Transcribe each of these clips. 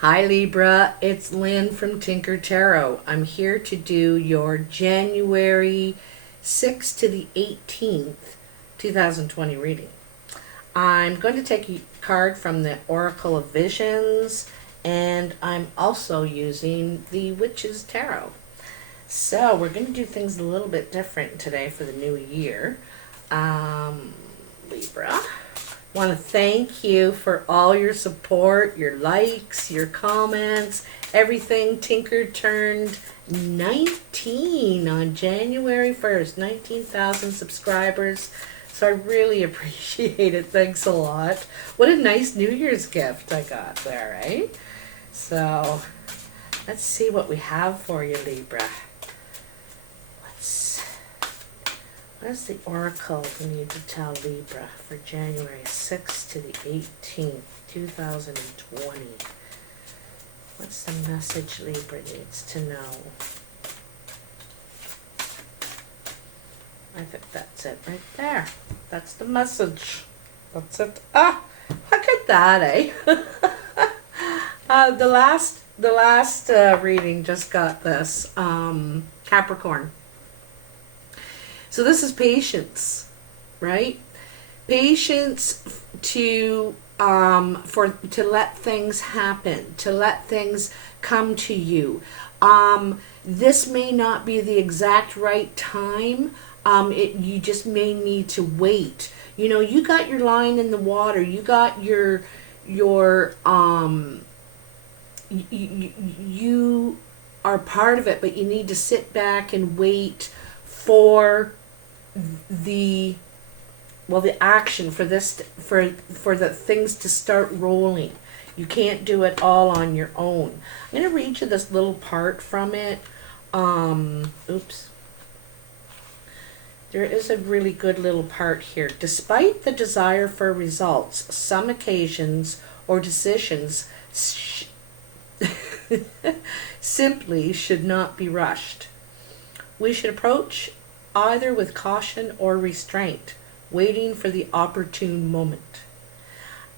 Hi Libra, it's Lynn from Tinker Tarot. I'm here to do your January 6th to the 18th, 2020 reading. I'm going to take a card from the Oracle of Visions, and I'm also using the Witch's Tarot. So we're going to do things a little bit different today for the new year. Libra. Want to thank you for all your support, your likes, your comments, everything. Tinker turned 19 on January 1st, 19,000 subscribers. So I really appreciate it. Thanks a lot. What a nice New Year's gift I got there, right? So let's see what we have for you, Libra. What does the Oracle need to tell Libra for January 6th to the 18th, 2020? What's the message Libra needs to know? I think that's it right there. That's the message. That's it. Ah, look at that, eh? The last reading just got this. Capricorn. So this is patience, right? Patience to let things happen, to let things come to you. This may not be the exact right time. You just may need to wait. You know, you got your line in the water. You got your you are part of it, but you need to sit back and wait for the action, for this, for the things to start rolling. You can't do it all on your own. I'm going to read you this little part from it. Oops. There is a really good little part here. Despite the desire for results, some occasions or decisions simply should not be rushed. We should approach either with caution or restraint, waiting for the opportune moment.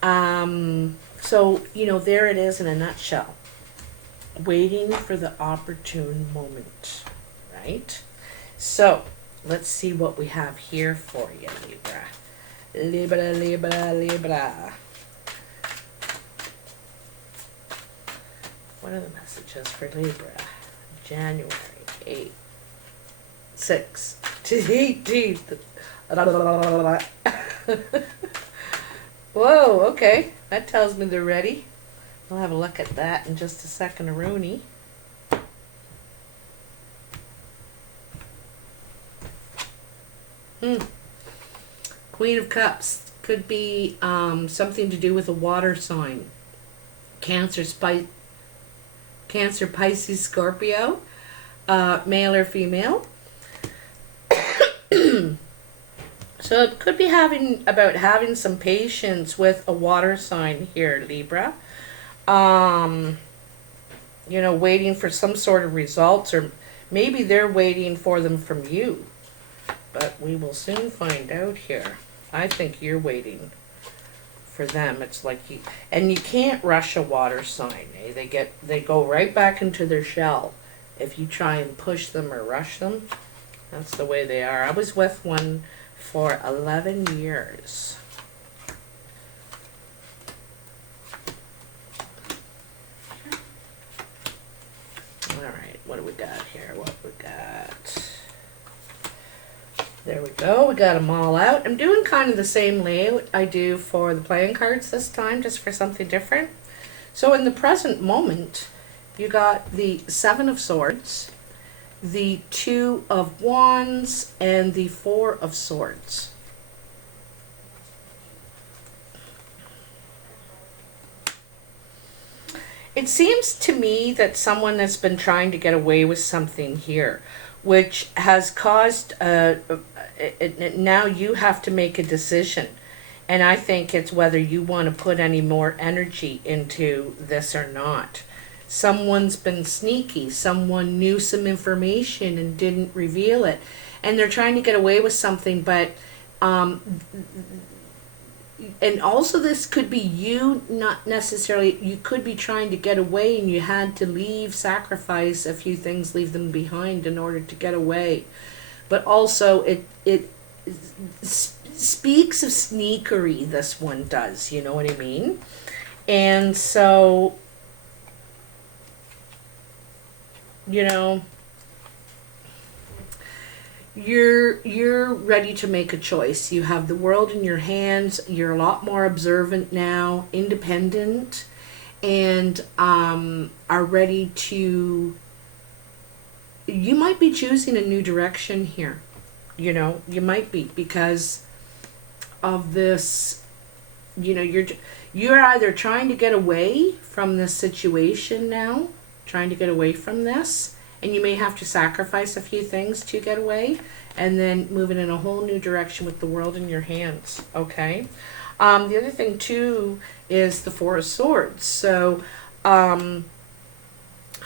So, there it is in a nutshell. Waiting for the opportune moment, right? So, let's see what we have here for you, Libra. Libra, Libra, Libra. What are the messages for Libra? January 8th. 6 to the 18th. Whoa, okay. That tells me they're ready. We'll have a look at that in just a second, Rooney. Queen of Cups. Could be something to do with a water sign. Cancer, Pisces, Scorpio. Male or female. So it could be about having some patience with a water sign here, Libra. Waiting for some sort of results, or maybe they're waiting for them from you. But we will soon find out here. I think you're waiting for them. It's like you can't rush a water sign. Eh? They go right back into their shell if you try and push them or rush them. That's the way they are. I was with one for 11 years. All right, what do we got here? There we go. We got them all out. I'm doing kind of the same layout I do for the playing cards this time, just for something different. So in the present moment, you got the Seven of Swords, the Two of Wands, and the Four of Swords. It seems to me that someone has been trying to get away with something here, which has caused now you have to make a decision. And I think it's whether you want to put any more energy into this or not. Someone's been sneaky. Someone knew some information and didn't reveal it. And they're trying to get away with something, but and also this could be you, not necessarily, you could be trying to get away and you had to leave, sacrifice a few things, leave them behind in order to get away. But also it speaks of sneakery, this one does, you know what I mean? And so, you know, you're ready to make a choice. You have the world in your hands. You're a lot more observant now, independent, and are ready to, you might be choosing a new direction here. You know, you might be, because of this, you know, you're either trying to get away from this situation now, trying to get away from this, and you may have to sacrifice a few things to get away, and then moving in a whole new direction with the world in your hands. Okay. The other thing too is the Four of Swords. So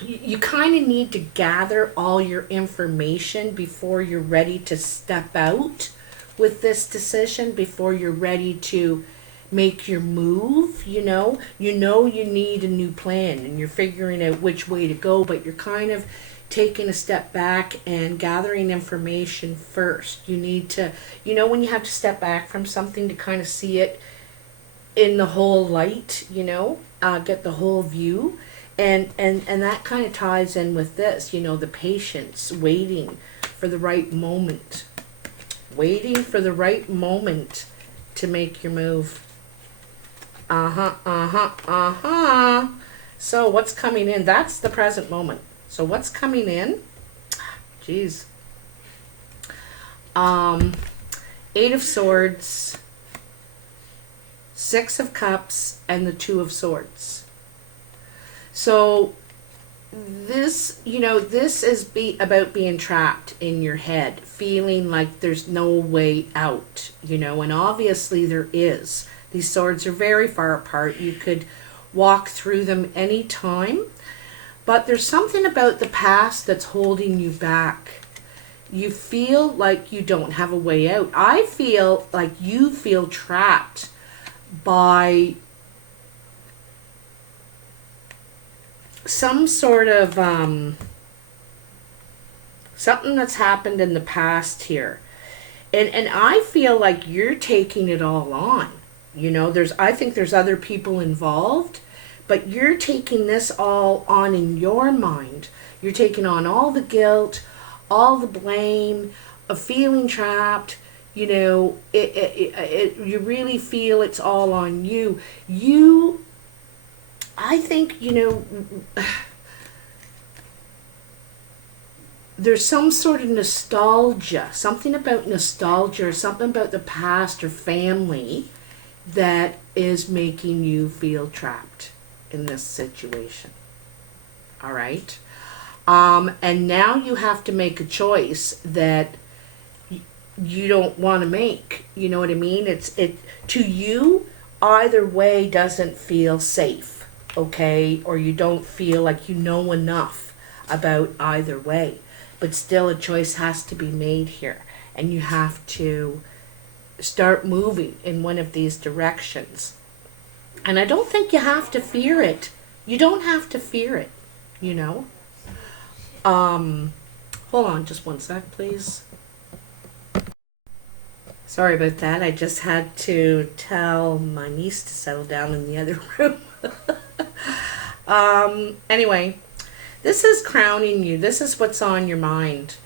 you kind of need to gather all your information before you're ready to step out with this decision, before you're ready to make your move. You need a new plan, and you're figuring out which way to go, but you're kind of taking a step back and gathering information first. You need to, when you have to step back from something to kind of see it in the whole light, get the whole view. And that kind of ties in with this, the patience, waiting for the right moment. Waiting for the right moment to make your move. So what's coming in? That's the present moment. So what's coming in? Jeez. 8 of Swords, 6 of Cups, and the 2 of Swords. So this, this is about being trapped in your head, feeling like there's no way out, and obviously there is. These swords are very far apart. You could walk through them any time. But there's something about the past that's holding you back. You feel like you don't have a way out. I feel like you feel trapped by some sort of something that's happened in the past here. And I feel like you're taking it all on. I think there's other people involved. But you're taking this all on in your mind. You're taking on all the guilt, all the blame, of feeling trapped. You really feel it's all on you. I think, there's some sort of nostalgia, something about nostalgia, or something about the past or family that is making you feel trapped in this situation. All right. And now you have to make a choice that you don't want to make. You know what I mean? It to you, either way doesn't feel safe, okay? Or you don't feel like you know enough about either way. But still, a choice has to be made here, and you have to start moving in one of these directions. And I don't think you have to fear it. You don't have to fear it, Hold on just one sec, please. Sorry about that. I just had to tell my niece to settle down in the other room. Anyway, this is crowning you. This is what's on your mind,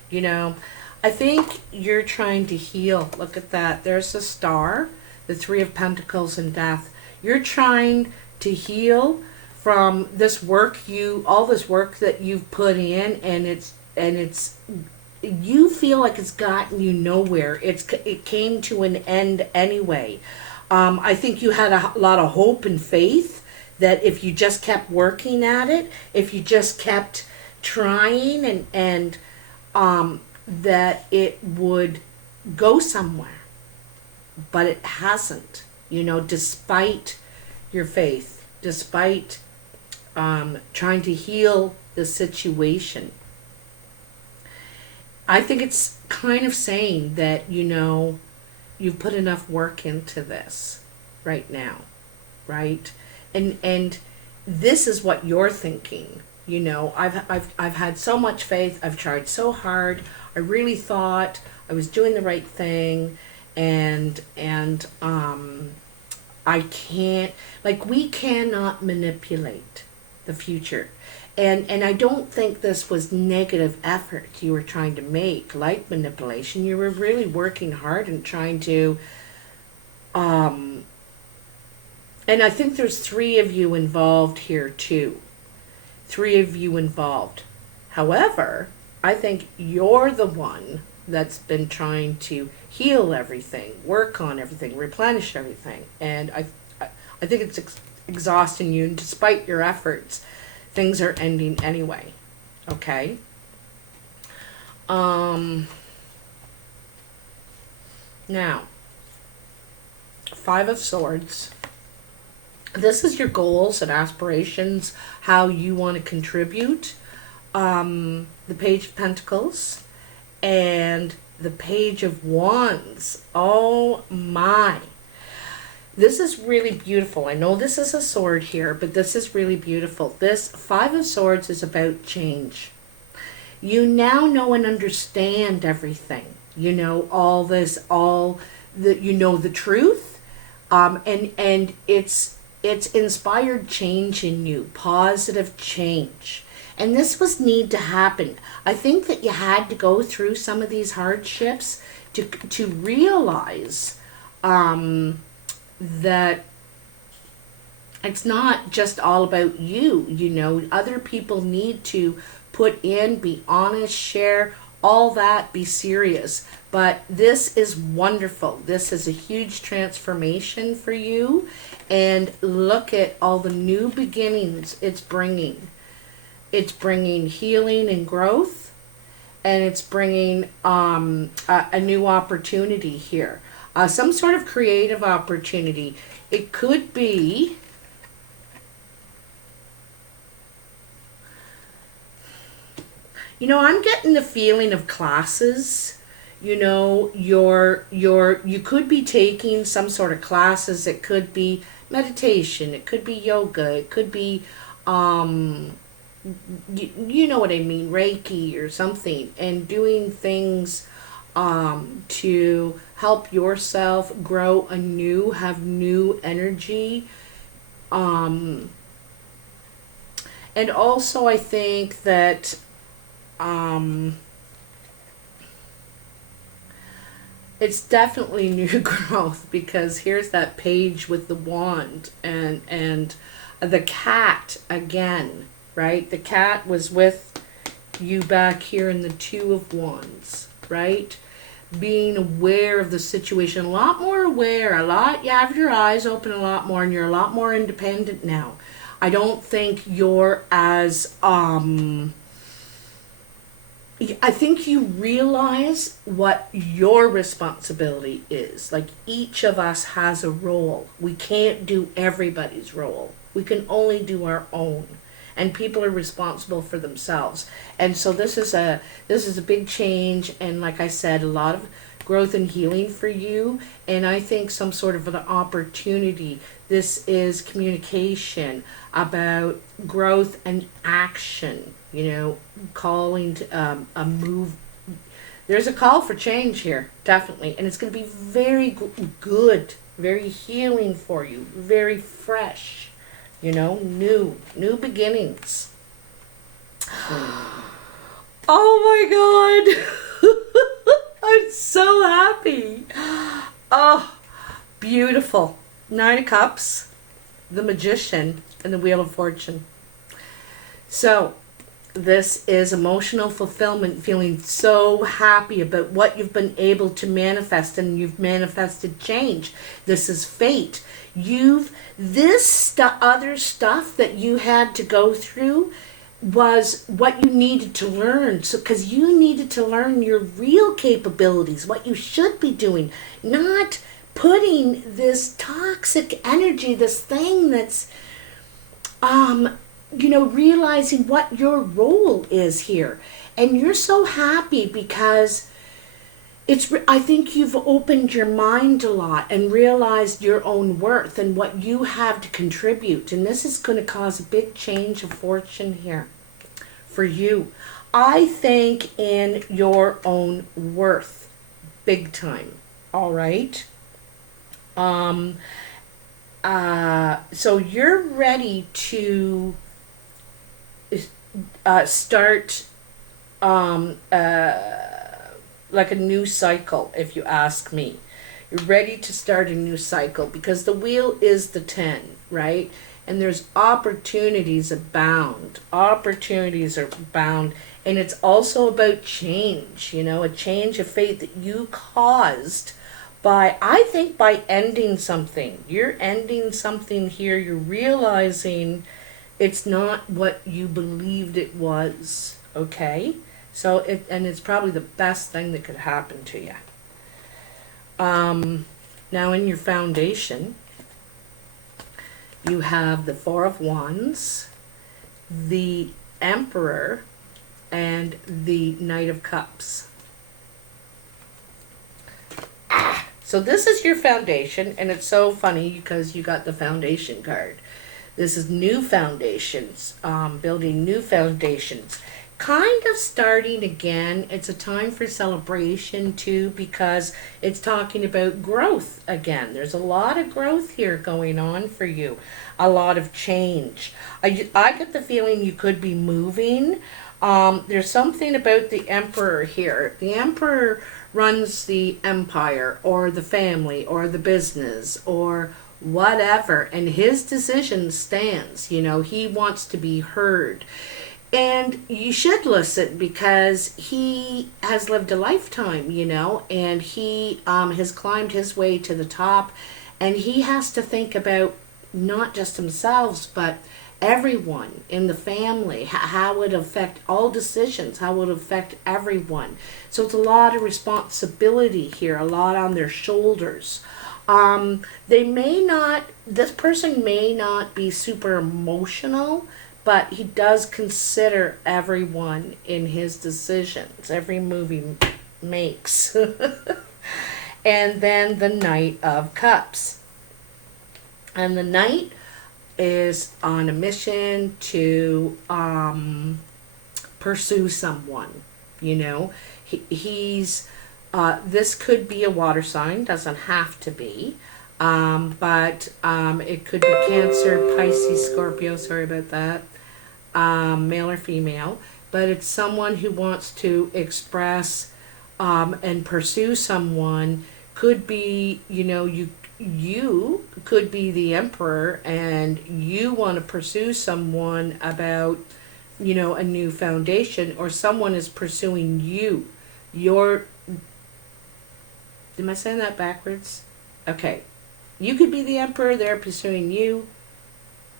I think you're trying to heal. Look at that. There's the Star, the 3 of Pentacles, and Death. You're trying to heal from this work, all this work that you've put in, and it's you feel like it's gotten you nowhere. It came to an end anyway. I think you had a lot of hope and faith that if you just kept working at it, if you just kept trying, and that it would go somewhere, but it hasn't. Despite your faith, despite trying to heal the situation. I think it's kind of saying that, you've put enough work into this. right now, right? And this is what you're thinking. You know, I've had so much faith. I've tried so hard. I really thought I was doing the right thing, and I can't, like, we cannot manipulate the future. And I don't think this was negative effort you were trying to make, like manipulation. You were really working hard and trying to, and I think there's 3 of you involved here too. 3 of you involved. However, I think you're the one that's been trying to heal everything, work on everything, replenish everything. And I think it's exhausting you, and despite your efforts, things are ending anyway. Okay? Now, 5 of Swords. This is your goals and aspirations, how you want to contribute. The Page of Pentacles and the Page of Wands. Oh my. This is really beautiful. I know this is a sword here, but this is really beautiful. This 5 of Swords is about change. You now know and understand everything. You know all this, you know the truth, and it's inspired change in you, positive change. And this was need to happen. I think that you had to go through some of these hardships to realize that it's not just all about you. You know, other people need to put in, be honest, share, all that, be serious. But this is wonderful. This is a huge transformation for you. And look at all the new beginnings it's bringing. It's bringing healing and growth. And it's bringing a new opportunity here. Some sort of creative opportunity. It could be you know, I'm getting the feeling of classes. You know, you could be taking some sort of classes. It could be meditation, it could be yoga, it could be you know what I mean, Reiki or something, and doing things to help yourself grow anew, have new energy. And also I think that it's definitely new growth, because here's that page with the wand and the cat again, right? The cat was with you back here in the 2 of Wands, right? Being aware of the situation, a lot more aware, you have your eyes open a lot more, and you're a lot more independent now. I don't think you're as, I think you realize what your responsibility is. Like, each of us has a role. We can't do everybody's role. We can only do our own. And people are responsible for themselves. And so this is a big change, and like I said, a lot of growth and healing for you, and I think some sort of an opportunity. This is communication about growth and action, you know, calling to a move. There's a call for change here, definitely, and it's going to be very good, very healing for you, very fresh, you know, new beginnings. Oh my God. I'm so happy. Oh, beautiful. 9 of Cups, the Magician, and the Wheel of Fortune. So, this is emotional fulfillment, feeling so happy about what you've been able to manifest, and you've manifested change. This is fate. Other stuff that you had to go through was what you needed to learn. So, because you needed to learn your real capabilities, what you should be doing, not putting this toxic energy, this thing that's, you know, realizing what your role is here. And you're so happy because I think you've opened your mind a lot and realized your own worth and what you have to contribute. And this is going to cause a big change of fortune here for you. I think in your own worth, big time. All right. So you're ready to start like a new cycle, if you ask me. You're ready to start a new cycle because the wheel is the 10, right? And there's opportunities abound. Opportunities are bound. And it's also about change, you know, a change of fate that you caused by, I think, by ending something. You're ending something here. You're realizing it's not what you believed it was, okay? So, it's probably the best thing that could happen to you. Now in your foundation, you have the Four of Wands, the Emperor, and the Knight of Cups. So this is your foundation, and it's so funny because you got the foundation card. This is new foundations, building new foundations. Kind of starting again. It's a time for celebration too, because it's talking about growth again. There's a lot of growth here going on for you. A lot of change. I get the feeling you could be moving. There's something about the Emperor here. The Emperor runs the empire or the family or the business or whatever, and his decision stands. You know, he wants to be heard. And you should listen because he has lived a lifetime, you know, and he has climbed his way to the top, and he has to think about not just himself, but everyone in the family, how it affect all decisions, how it affect everyone. So it's a lot of responsibility here, a lot on their shoulders. This person may not be super emotional, but he does consider everyone in his decisions, every move he makes. And then the Knight of Cups. And the Knight is on a mission to pursue someone. You know, he's this could be a water sign, doesn't have to be. But it could be Cancer, Pisces, Scorpio, sorry about that, male or female, but it's someone who wants to express and pursue someone. Could be, you know, you could be the Emperor and you want to pursue someone about, you know, a new foundation, or someone is pursuing you. Am I saying that backwards? Okay. You could be the Emperor, they're pursuing you.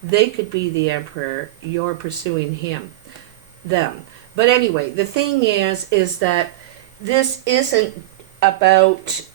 They could be the Emperor, you're pursuing them. But anyway, the thing is that this isn't about,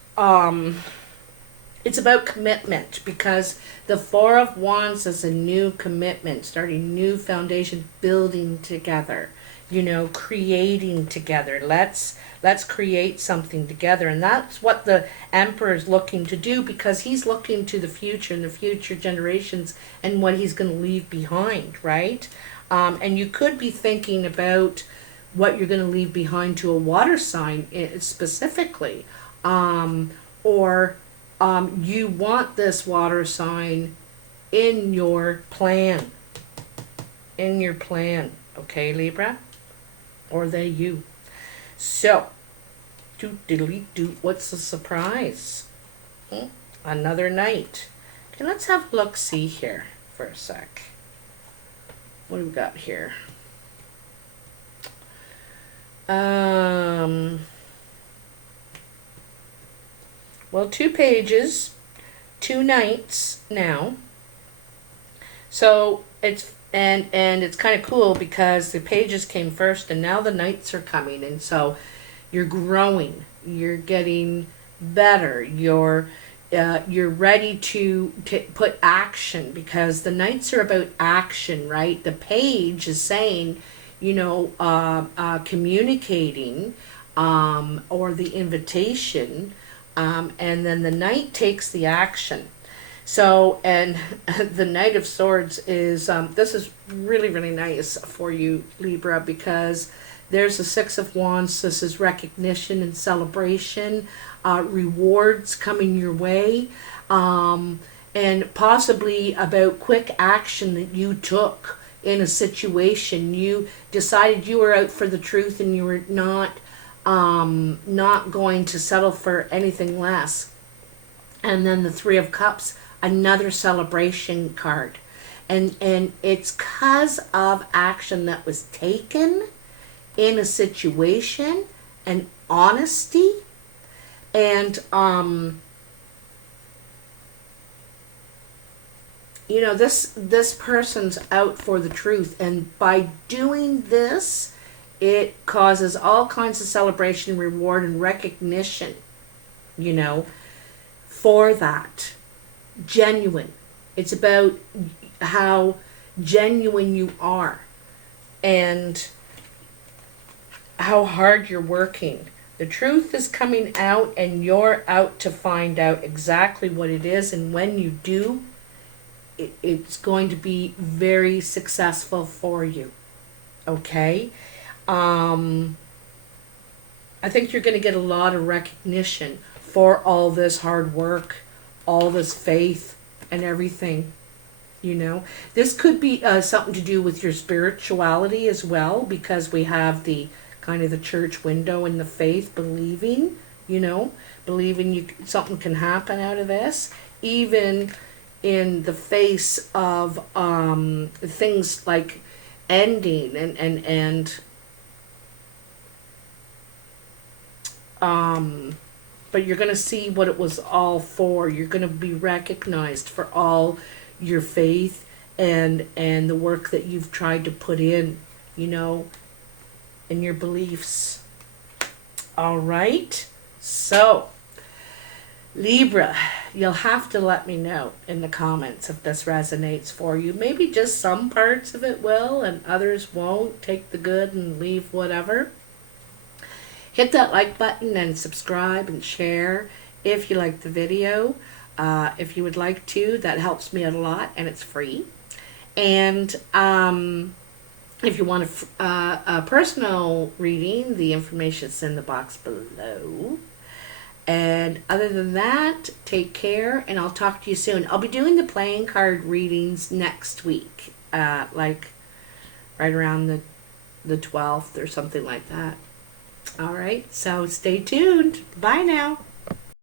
it's about commitment, because the Four of Wands is a new commitment, starting new foundation, building together, you know, creating together. Let's create something together. And that's what the Emperor is looking to do, because he's looking to the future and the future generations and what he's going to leave behind, right? And you could be thinking about what you're going to leave behind to a water sign specifically. Or you want this water sign in your plan. In your plan. Okay, Libra? Or they you. So, what's the surprise? Another Knight. Okay, let's have a look-see here for a sec. What do we got here? Well, 2 pages, 2 Knights now. So it's and it's kind of cool because the pages came first and now the Knights are coming, and so you're growing, you're getting better, you're ready to put action, because the Knights are about action, right? The page is saying, you know, communicating, or the invitation, and then the Knight takes the action. So, and the Knight of Swords is, this is really, really nice for you, Libra, because there's the Six of Wands. This is recognition and celebration, rewards coming your way, and possibly about quick action that you took in a situation. You decided you were out for the truth and you were not going to settle for anything less. And then the Three of Cups, another celebration card. And it's because of action that was taken in a situation and honesty. And, you know, this person's out for the truth. And by doing this, it causes all kinds of celebration, reward, and recognition, you know, for that. Genuine. It's about how genuine you are and how hard you're working. The truth is coming out, and you're out to find out exactly what it is. And when you do, it's going to be very successful for you. Okay? I think you're going to get a lot of recognition for all this hard work, all this faith and everything, you know. This could be something to do with your spirituality as well, because we have the kind of the church window and the faith, believing, you know, believing something can happen out of this, even in the face of things like ending and but you're going to see what it was all for. You're going to be recognized for all your faith and the work that you've tried to put in, you know, and your beliefs. All right. So, Libra, you'll have to let me know in the comments if this resonates for you. Maybe just some parts of it will and others won't. Take the good and leave whatever. Hit that like button and subscribe and share if you like the video. If you would like to, that helps me out a lot, and it's free. And if you want a personal reading, the information's in the box below. And other than that, take care, and I'll talk to you soon. I'll be doing the playing card readings next week, like right around the 12th or something like that. All right, so stay tuned. Bye now.